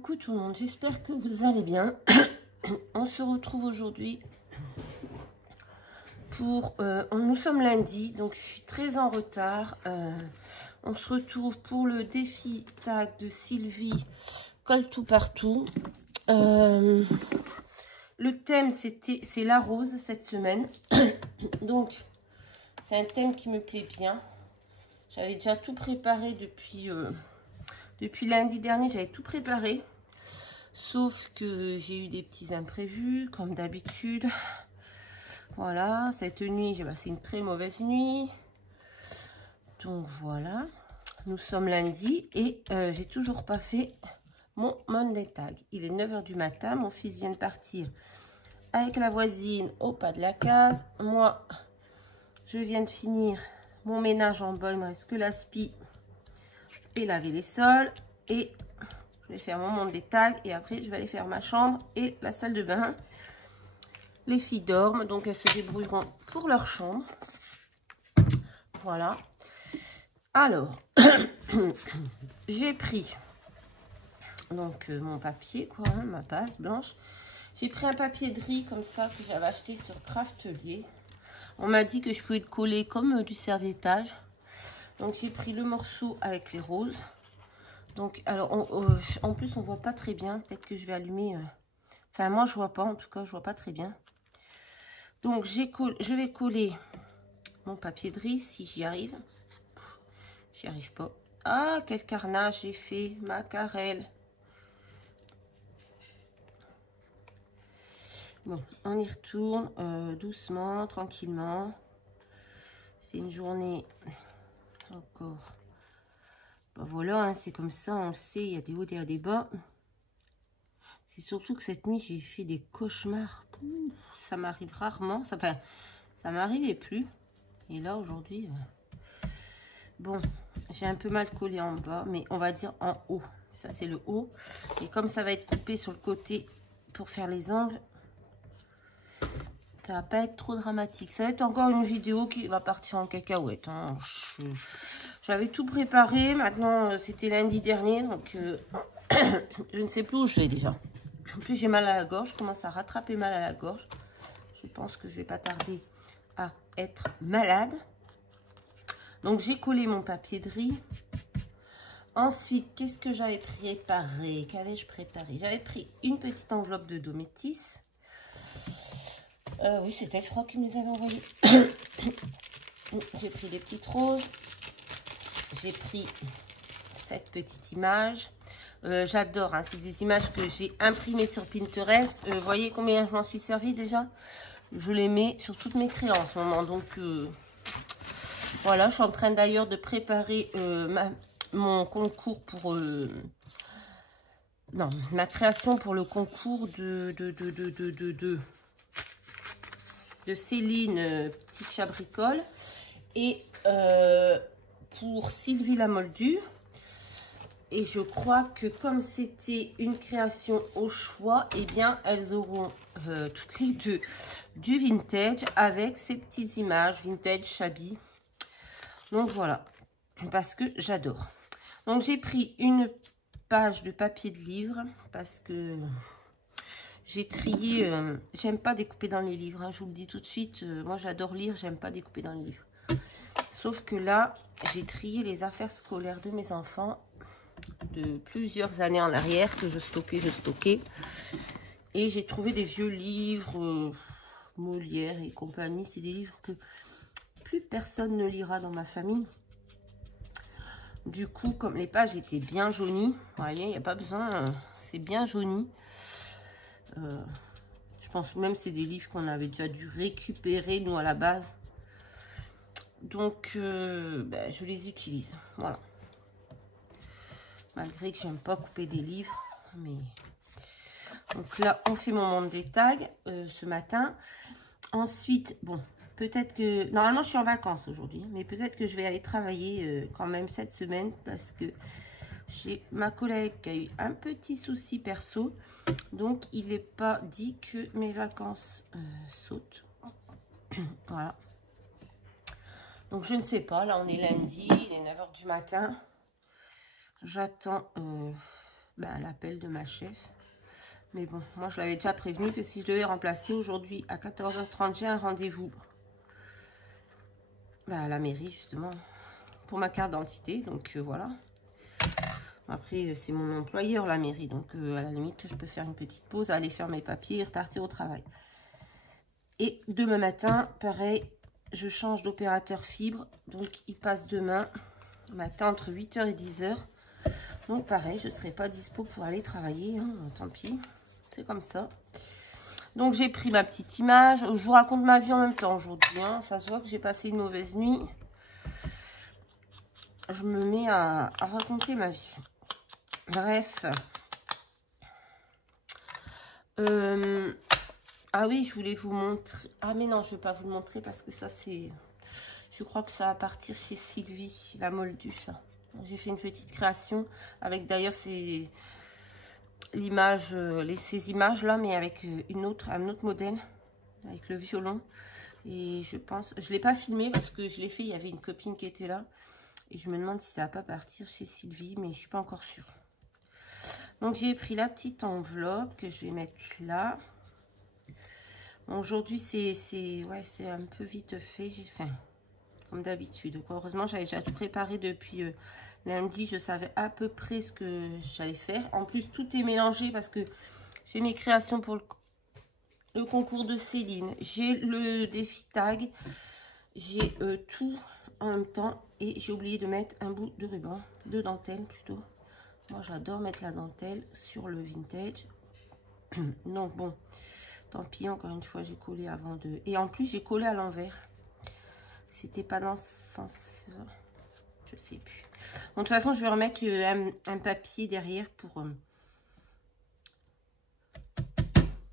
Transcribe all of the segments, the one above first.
Coucou tout le monde, j'espère que vous allez bien. On se retrouve aujourd'hui pour... nous sommes lundi, donc je suis très en retard. On se retrouve pour le défi tag de Sylvie, colle tout partout. Le thème, c'est la rose cette semaine. Donc, c'est un thème qui me plaît bien. J'avais déjà tout préparé depuis lundi dernier, j'avais tout préparé. Sauf que j'ai eu des petits imprévus, comme d'habitude. Voilà, cette nuit, j'ai passé une très mauvaise nuit. Donc voilà, nous sommes lundi et j'ai toujours pas fait mon Monday Tag. Il est 9 h du matin, mon fils vient de partir avec la voisine au pas de la case. Moi, je viens de finir mon ménage en bas, il me reste que l'aspi et laver les sols. Et je vais faire mon Monday Tag et après, je vais aller faire ma chambre et la salle de bain. Les filles dorment, donc elles se débrouilleront pour leur chambre. Voilà. Alors, j'ai pris donc mon papier, quoi, hein, ma base blanche. J'ai pris un papier de riz comme ça que j'avais acheté sur Craftelier. On m'a dit que je pouvais le coller comme du serviettage. Donc j'ai pris le morceau avec les roses. Donc alors en plus on voit pas très bien. Peut-être que je vais allumer. Enfin moi je vois pas, en tout cas je vois pas très bien. Donc je vais coller mon papier de riz si j'y arrive. J'y arrive pas. Ah, quel carnage j'ai fait, macarel. Bon, on y retourne doucement, tranquillement. C'est une journée encore. Ben voilà, hein, c'est comme ça, on le sait, il y a des hauts et des bas. C'est surtout que cette nuit, j'ai fait des cauchemars. Ça m'arrive rarement. Ça m'arrivait plus. Et là, aujourd'hui, bon, j'ai un peu mal collé en bas, mais on va dire en haut. Ça, c'est le haut. Et comme ça va être coupé sur le côté pour faire les angles, ça va pas être trop dramatique. Ça va être encore une vidéo qui va partir en cacahuète. Hein. J'avais tout préparé. Maintenant, c'était lundi dernier, donc je ne sais plus où je vais déjà. En plus, j'ai mal à la gorge. Je commence à rattraper mal à la gorge. Je pense que je vais pas tarder à être malade. Donc, j'ai collé mon papier de riz. Ensuite, qu'est-ce que j'avais préparé? Qu'avais-je préparé? J'avais pris une petite enveloppe de Dométis. Oui, c'était, je crois, qu'ils me les avaient envoyés. J'ai pris des petites roses. J'ai pris cette petite image. J'adore, hein, c'est des images que j'ai imprimées sur Pinterest. Vous voyez combien je m'en suis servi déjà? Je les mets sur toutes mes crayons en ce moment. Donc, voilà, je suis en train d'ailleurs de préparer mon concours pour... non, ma création pour le concours de Céline, Petit Chat Bricole. Et pour Sylvie la Moldue. Et je crois que comme c'était une création au choix, eh bien, elles auront toutes les deux du vintage avec ces petites images vintage shabby. Donc voilà, parce que j'adore. Donc j'ai pris une page de papier de livre parce que j'ai trié. J'aime pas découper dans les livres, hein, je vous le dis tout de suite. Moi j'adore lire, j'aime pas découper dans les livres. Sauf que là, j'ai trié les affaires scolaires de mes enfants de plusieurs années en arrière que je stockais. Et j'ai trouvé des vieux livres, Molière et compagnie. C'est des livres que plus personne ne lira dans ma famille. Du coup, comme les pages étaient bien jaunies, vous voyez, il n'y a pas besoin, c'est bien jauni. Je pense même que c'est des livres qu'on avait déjà dû récupérer, nous, à la base. Donc, ben, je les utilise. Voilà. Malgré que j'aime pas couper des livres. Mais... Donc là, on fait mon Monday Tag ce matin. Ensuite, bon, peut-être que... Normalement, je suis en vacances aujourd'hui. Mais peut-être que je vais aller travailler quand même cette semaine. Parce que j'ai ma collègue qui a eu un petit souci perso. Donc, il n'est pas dit que mes vacances sautent. Voilà. Donc, je ne sais pas. Là, on est lundi. Il est 9 h du matin. J'attends l'appel de ma chef. Mais bon, moi je l'avais déjà prévenu que si je devais remplacer aujourd'hui à 14h30, j'ai un rendez-vous à la mairie justement pour ma carte d'identité. Donc voilà. Après, c'est mon employeur, la mairie. Donc à la limite, je peux faire une petite pause, aller faire mes papiers et repartir au travail. Et demain matin, pareil, je change d'opérateur fibre. Donc il passe demain matin entre 8h et 10h. Donc pareil, je ne serai pas dispo pour aller travailler. Hein, tant pis, c'est comme ça. Donc j'ai pris ma petite image. Je vous raconte ma vie en même temps aujourd'hui. Hein. Ça se voit que j'ai passé une mauvaise nuit. Je me mets à raconter ma vie. Bref. Ah oui, je voulais vous montrer. Ah mais non, je ne vais pas vous le montrer parce que ça c'est... Je crois que ça va partir chez Sylvie, la Moldus. J'ai fait une petite création avec d'ailleurs ces l'image, ces images là, mais avec un autre modèle, avec le violon. Et je pense, je l'ai pas filmé parce que je l'ai fait, il y avait une copine qui était là. Et je me demande si ça va pas partir chez Sylvie, mais je suis pas encore sûre. Donc j'ai pris la petite enveloppe que je vais mettre là. Bon, aujourd'hui c'est un peu vite fait, j'ai fait comme d'habitude. Heureusement j'avais déjà tout préparé depuis lundi, je savais à peu près ce que j'allais faire. En plus tout est mélangé parce que j'ai mes créations pour le concours de Céline, j'ai le défi tag, j'ai tout en même temps et j'ai oublié de mettre un bout de ruban, de dentelle plutôt. Moi j'adore mettre la dentelle sur le vintage. Donc bon, tant pis, encore une fois j'ai collé avant de... Et en plus j'ai collé à l'envers. C'était pas dans ce sens, je sais plus. Bon, de toute façon je vais remettre un papier derrière pour...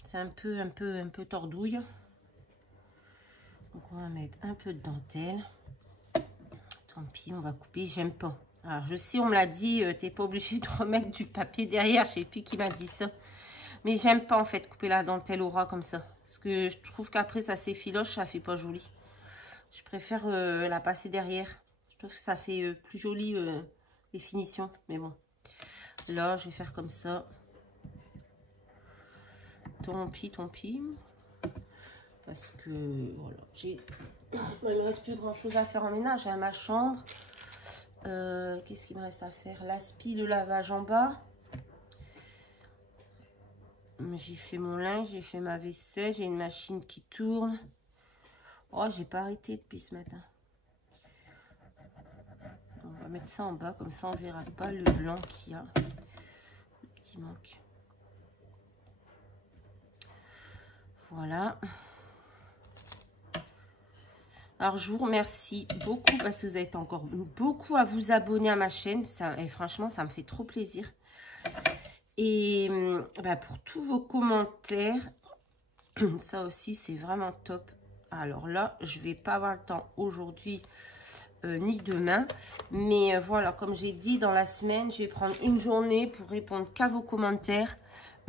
C'est un peu tordouille. Donc on va mettre un peu de dentelle. Tant pis, on va couper, j'aime pas. Alors je sais, on me l'a dit, t'es pas obligé de remettre du papier derrière, je sais plus qui m'a dit ça. Mais j'aime pas en fait couper la dentelle au ras comme ça. Parce que je trouve qu'après ça s'effiloche, ça fait pas joli. Je préfère la passer derrière. Je trouve que ça fait plus joli les finitions. Mais bon, là je vais faire comme ça. Tant pis. Parce que voilà, il me reste plus grand chose à faire en ménage. Hein, ma chambre. Qu'est-ce qu'il me reste à faire? L'aspi, le lavage en bas. J'ai fait mon linge, j'ai fait ma vaisselle, j'ai une machine qui tourne. Oh, j'ai pas arrêté depuis ce matin. On va mettre ça en bas, comme ça on verra pas le blanc qu'il y a. Le petit manque. Voilà. Alors, je vous remercie beaucoup parce que vous êtes encore beaucoup à vous abonner à ma chaîne. Ça, et franchement, ça me fait trop plaisir. Et pour tous vos commentaires, ça aussi, c'est vraiment top. Alors là, je vais pas avoir le temps aujourd'hui ni demain. Mais voilà, comme j'ai dit, dans la semaine, je vais prendre une journée pour répondre qu'à vos commentaires,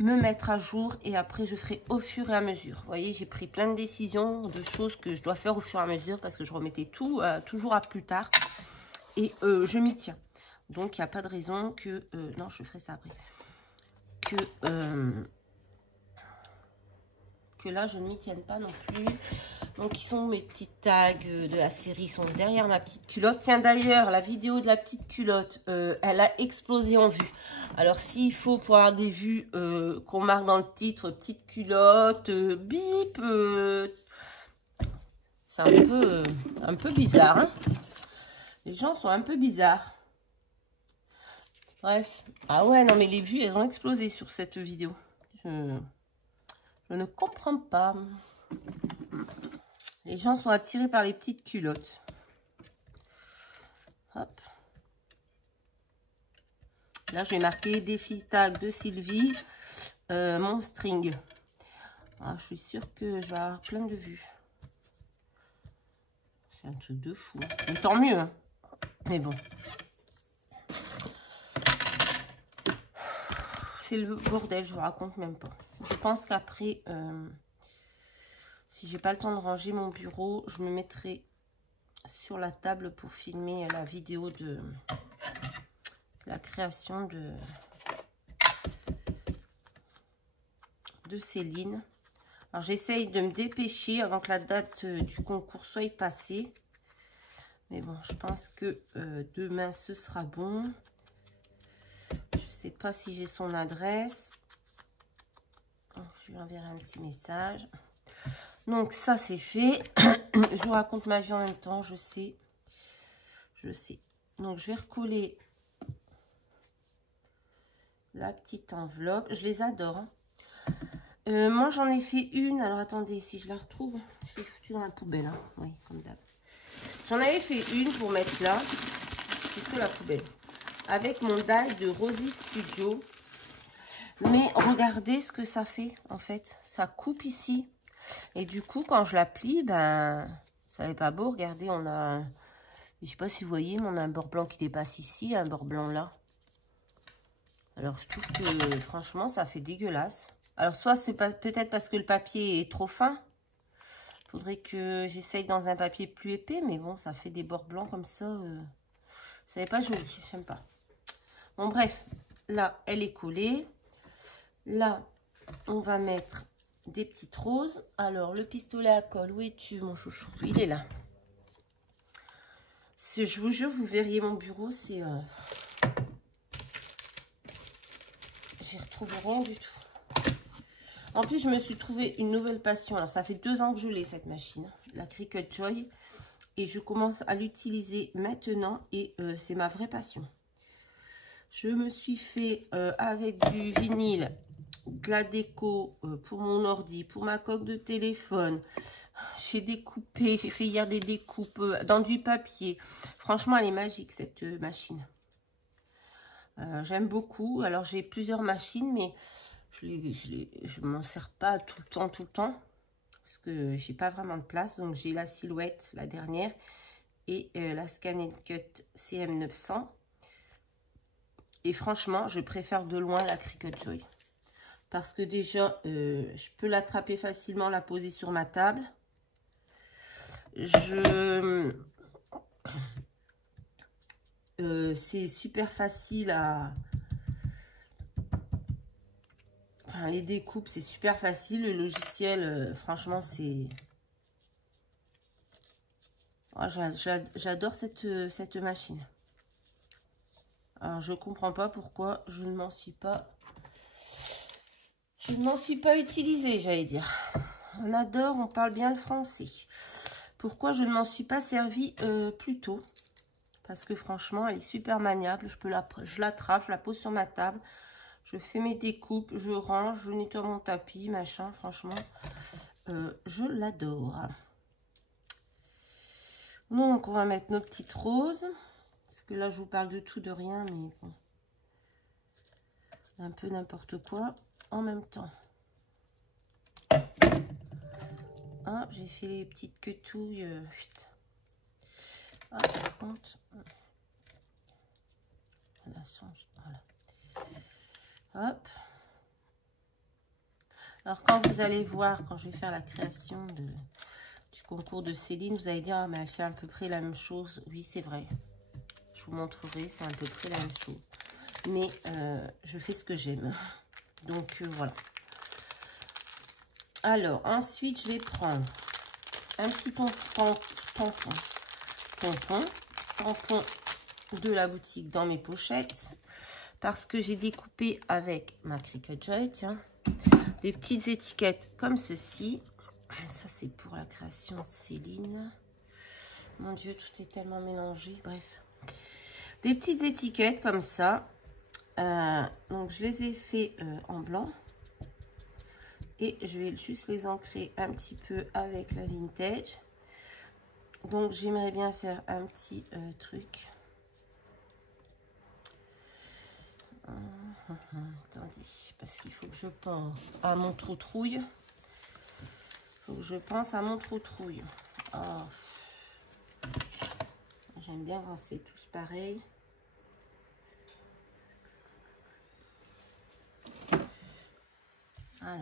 me mettre à jour et après je ferai au fur et à mesure. Vous voyez, j'ai pris plein de décisions, de choses que je dois faire au fur et à mesure parce que je remettais tout toujours à plus tard et je m'y tiens. Donc il n'y a pas de raison que non, je ferai ça après. Que là je ne m'y tienne pas non plus. Donc ils sont mes petites tags de la série, sont derrière ma petite culotte. Tiens d'ailleurs, la vidéo de la petite culotte, elle a explosé en vues. Alors s'il faut pour avoir des vues qu'on marque dans le titre, petite culotte, bip, c'est un peu bizarre. Hein, les gens sont un peu bizarres. Bref. Ah ouais, non mais les vues, elles ont explosé sur cette vidéo. Je ne comprends pas. Les gens sont attirés par les petites culottes. Hop. Là, je vais marquer défi tag de Sylvie, mon string. Ah, je suis sûre que je vais avoir plein de vues. C'est un truc de fou. Mais tant mieux. Hein. Mais bon. C'est le bordel, je vous raconte même pas. Je pense qu'après... si j'ai pas le temps de ranger mon bureau, je me mettrai sur la table pour filmer la vidéo de la création de de Céline. Alors, j'essaye de me dépêcher avant que la date du concours soit passée. Mais bon, je pense que demain, ce sera bon. Je ne sais pas si j'ai son adresse. Je lui enverrai un petit message. Donc, ça, c'est fait. Je vous raconte ma vie en même temps, je sais. Je sais. Donc, je vais recoller la petite enveloppe. Je les adore. Hein. Moi, j'en ai fait une. Alors, attendez, si je la retrouve, je l'ai foutue dans la poubelle. Hein. Oui, comme d'hab. J'en avais fait une pour mettre là. C'est que la poubelle. Avec mon die de Rosy Studio. Mais regardez ce que ça fait, en fait. Ça coupe ici. Et du coup, quand je la plie, ben, ça n'est pas beau. Regardez, on a... Je sais pas si vous voyez, mais on a un bord blanc qui dépasse ici, un bord blanc là. Alors, je trouve que, franchement, ça fait dégueulasse. Alors, soit c'est peut-être parce que le papier est trop fin. Il faudrait que j'essaye dans un papier plus épais. Mais bon, ça fait des bords blancs comme ça. Ça n'est pas joli, j'aime pas. Bon, bref. Là, elle est collée. Là, on va mettre des petites roses. Alors, le pistolet à colle, où es-tu, mon chouchou? Il est là. Je vous jure, vous verriez mon bureau, c'est... J'y retrouve rien du tout. En plus, je me suis trouvé une nouvelle passion. Alors, ça fait 2 ans que je l'ai, cette machine. La Cricut Joy. Et je commence à l'utiliser maintenant. Et c'est ma vraie passion. Je me suis fait avec du vinyle, de la déco pour mon ordi, pour ma coque de téléphone. J'ai découpé, j'ai fait hier des découpes dans du papier. Franchement, elle est magique, cette machine. J'aime beaucoup. Alors, j'ai plusieurs machines, mais je ne m'en sers pas tout le temps. Parce que j'ai pas vraiment de place. Donc, j'ai la Silhouette, la dernière. Et la Scan & Cut CM900. Et franchement, je préfère de loin la Cricut Joy. Parce que déjà, je peux l'attraper facilement, la poser sur ma table. C'est super facile à... Enfin, les découpes, c'est super facile. Le logiciel, franchement, c'est... Oh, j'adore cette machine. Alors, je comprends pas pourquoi je ne m'en suis pas... Je ne m'en suis pas utilisée, j'allais dire. On adore, on parle bien le français. Pourquoi je ne m'en suis pas servi plus tôt? Parce que franchement, elle est super maniable. Je l'attrape, je la pose sur ma table. Je fais mes découpes, je range, je nettoie mon tapis, machin. Franchement, je l'adore. Donc, on va mettre nos petites roses. Parce que là, je vous parle de tout, de rien, mais bon. Un peu n'importe quoi en même temps. Ah, j'ai fait les petites quetouilles. Ah, par contre, on la change. Voilà. Hop. Alors, quand vous allez voir, quand je vais faire la création du concours de Céline, vous allez dire, ah, mais elle fait à peu près la même chose. Oui, c'est vrai. Je vous montrerai, c'est à peu près la même chose. Mais je fais ce que j'aime. Donc, voilà. Alors, ensuite, je vais prendre un petit tampon de la boutique dans mes pochettes. Parce que j'ai découpé avec ma Cricut Joy, tiens, des petites étiquettes comme ceci. Ça, c'est pour la création de Céline. Mon Dieu, tout est tellement mélangé. Bref. Des petites étiquettes comme ça. Donc, je les ai fait en blanc. Et je vais juste les ancrer un petit peu avec la vintage. Donc, j'aimerais bien faire un petit truc. Attendez, parce qu'il faut que je pense à mon trou-trouille. Il faut que je pense à mon trou-trouille. Oh. J'aime bien quand c'est tous pareil. Alors.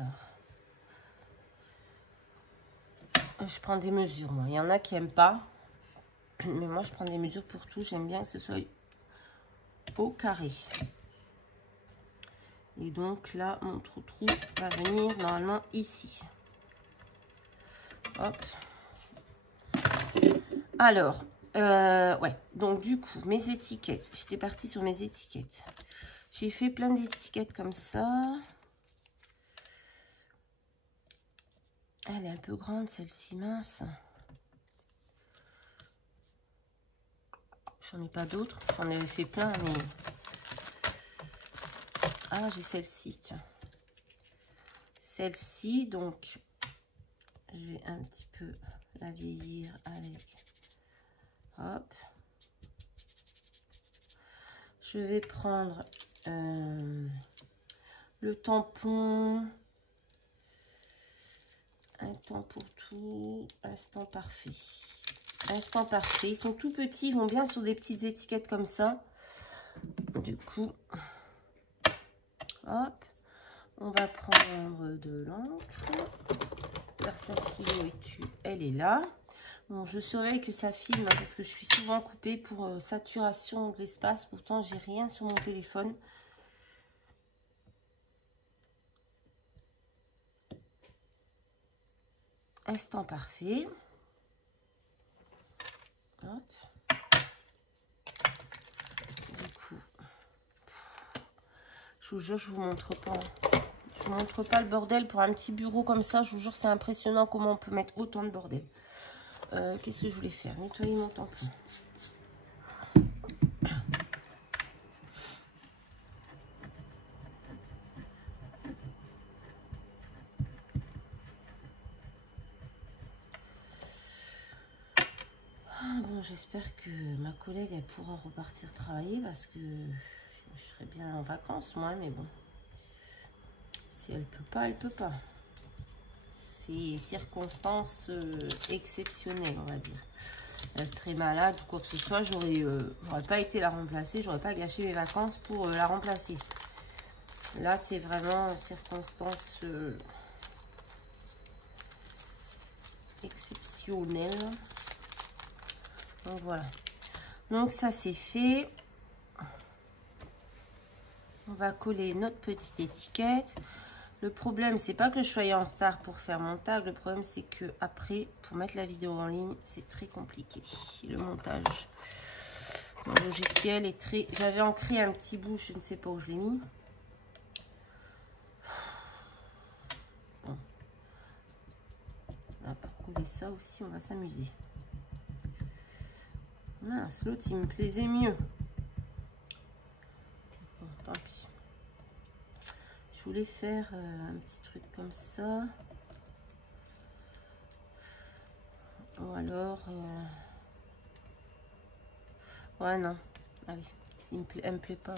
Je prends des mesures, moi. Il y en a qui n'aiment pas. Mais moi, je prends des mesures pour tout. J'aime bien que ce soit au carré. Et donc là, mon trou va venir normalement ici. Hop. Alors, ouais. Donc du coup, mes étiquettes. J'étais partie sur mes étiquettes. J'ai fait plein d'étiquettes comme ça. Elle est un peu grande, celle-ci, mince. J'en ai pas d'autres. J'en avais fait plein, mais... Ah, j'ai celle-ci, tiens. Celle-ci, donc, je vais un petit peu la vieillir avec... Hop. Je vais prendre le tampon. Un temps pour tout. Instant parfait. Instant parfait. Ils sont tout petits. Ils vont bien sur des petites étiquettes comme ça. Du coup, hop. On va prendre de l'encre. Vers sa filet, elle est là. Bon, je surveille que ça filme parce que je suis souvent coupée pour saturation de l'espace. Pourtant, j'ai rien sur mon téléphone. Instant parfait. Hop. Du coup, je vous jure, je vous montre pas. Je vous montre pas le bordel pour un petit bureau comme ça. Je vous jure, c'est impressionnant comment on peut mettre autant de bordel. Qu'est-ce que je voulais faire? Nettoyer mon tampon. Bon, j'espère que ma collègue elle pourra repartir travailler parce que je serai bien en vacances moi, mais bon, si elle peut pas, elle peut pas. C'est circonstances exceptionnelles, on va dire. Elle serait malade ou quoi que ce soit, j'aurais pas été la remplacer, j'aurais pas gâché mes vacances pour la remplacer. Là, c'est vraiment circonstances exceptionnelles. Donc voilà. Donc ça c'est fait. On va coller notre petite étiquette. Le problème, c'est pas que je sois en retard pour faire mon tag. Le problème, c'est que après, pour mettre la vidéo en ligne, c'est très compliqué. Le montage. Mon logiciel est très... J'avais ancré un petit bout, je ne sais pas où je l'ai mis. Bon. Là, pour coller ça aussi, on va s'amuser. Mince, l'autre, il me plaisait mieux. Bon, tant pis. Je voulais faire un petit truc comme ça. Ou alors... Ouais, non. Allez, elle me plaît pas.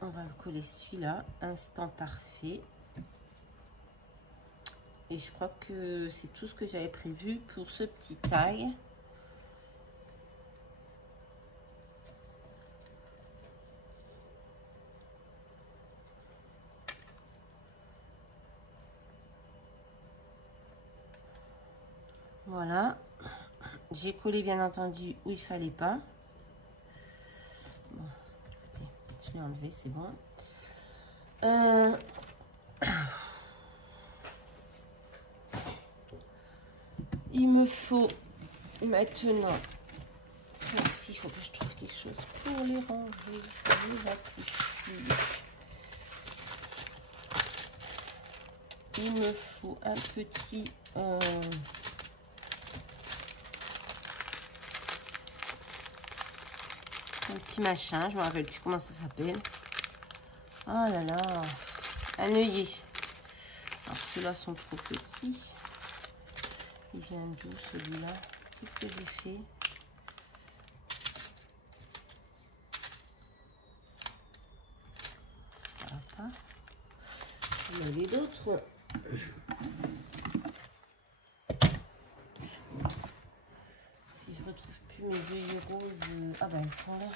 On va coller celui-là. Instant parfait. Et je crois que c'est tout ce que j'avais prévu pour ce petit tag. Voilà. J'ai collé bien entendu où il fallait pas. Bon, écoutez, je l'ai enlevé, c'est bon. Il me faut maintenant, ça aussi, il faut que je trouve quelque chose pour les ranger. Ça ne va plus. Il me faut un petit... un petit machin, je me rappelle plus comment ça s'appelle. Oh là là, un œillet. Alors ceux-là sont trop petits. Il vient d'où celui-là? Qu'est-ce que j'ai fait? Ça va pas. Il y en avait d'autres. Si je retrouve plus mes œillets roses. Ah ben ils sont là.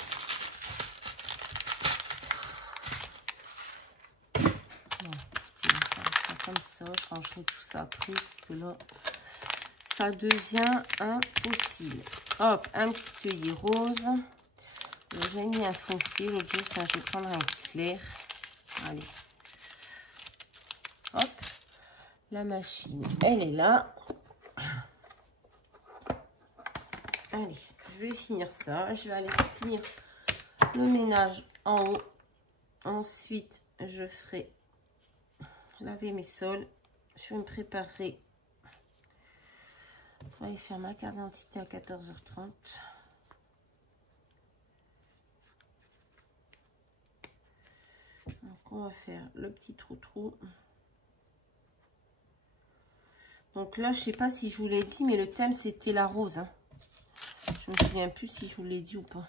Comme ça, je rangerai tout ça après parce que là ça devient impossible. Hop, un petit œillet rose. J'ai mis un foncé l'autre jour, ça, je vais prendre un clair. Allez. Hop. La machine, elle est là. Allez, je vais finir ça. Je vais aller finir le ménage en haut. Ensuite, je ferai laver mes sols. Je vais me préparer pour aller faire ma carte d'identité à 14h30. Donc, on va faire le petit trou-trou. Donc là, je sais pas si je vous l'ai dit, mais le thème, c'était la rose. Hein. Je me souviens plus si je vous l'ai dit ou pas.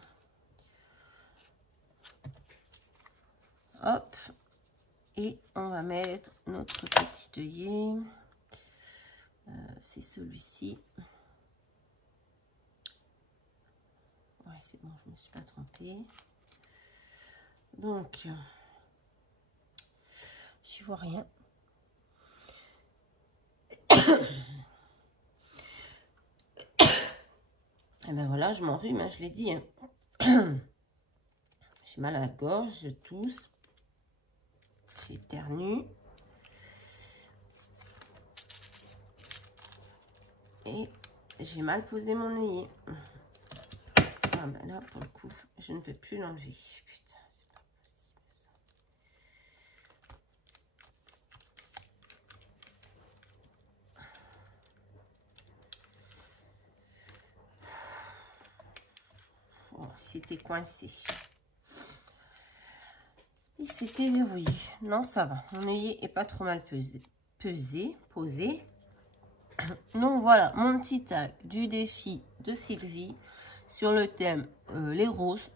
Hop. Et on va mettre notre petit œillet. C'est celui-ci. Ouais, c'est bon, je ne me suis pas trompée. Donc, j'y vois rien. Et ben voilà, je m'enrhume, hein, je l'ai dit. Hein. J'ai mal à la gorge, je tousse. J'éternue. Et j'ai mal posé mon œillet. Ah ben là, pour le coup, je ne peux plus l'enlever. Putain, c'est pas possible ça. Oh, c'était coincé. Il s'était verrouillé. Non, ça va. Mon œillet est pas trop mal posé. Donc voilà, mon petit tag du défi de Sylvie sur le thème les roses.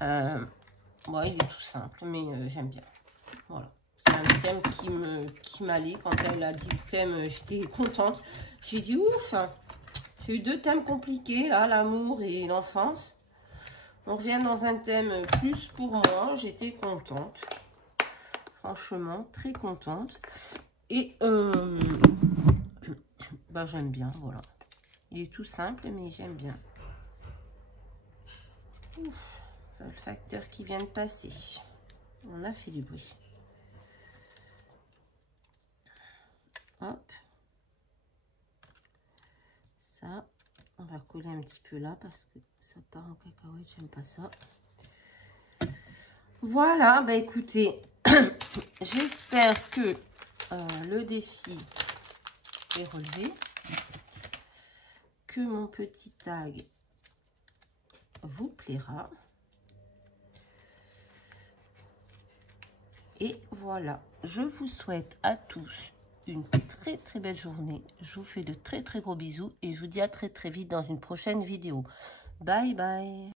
Bon, il est tout simple, mais j'aime bien. Voilà. C'est un thème qui m'allait. Quand elle a dit le thème, j'étais contente. J'ai dit ouf. J'ai eu 2 thèmes compliqués, là, l'amour et l'enfance. On revient dans un thème plus pour moi. J'étais contente. Franchement, très contente. Et bah, j'aime bien, voilà. Il est tout simple, mais j'aime bien. Ouf, le facteur qui vient de passer. On a fait du bruit. Hop. Ça, on va coller un petit peu là parce que ça part en cacahuète, j'aime pas ça. Voilà, bah écoutez, j'espère que le défi est relevé, que mon petit tag vous plaira. Et voilà, je vous souhaite à tous une très très belle journée. Je vous fais de très très gros bisous et je vous dis à très très vite dans une prochaine vidéo. Bye bye.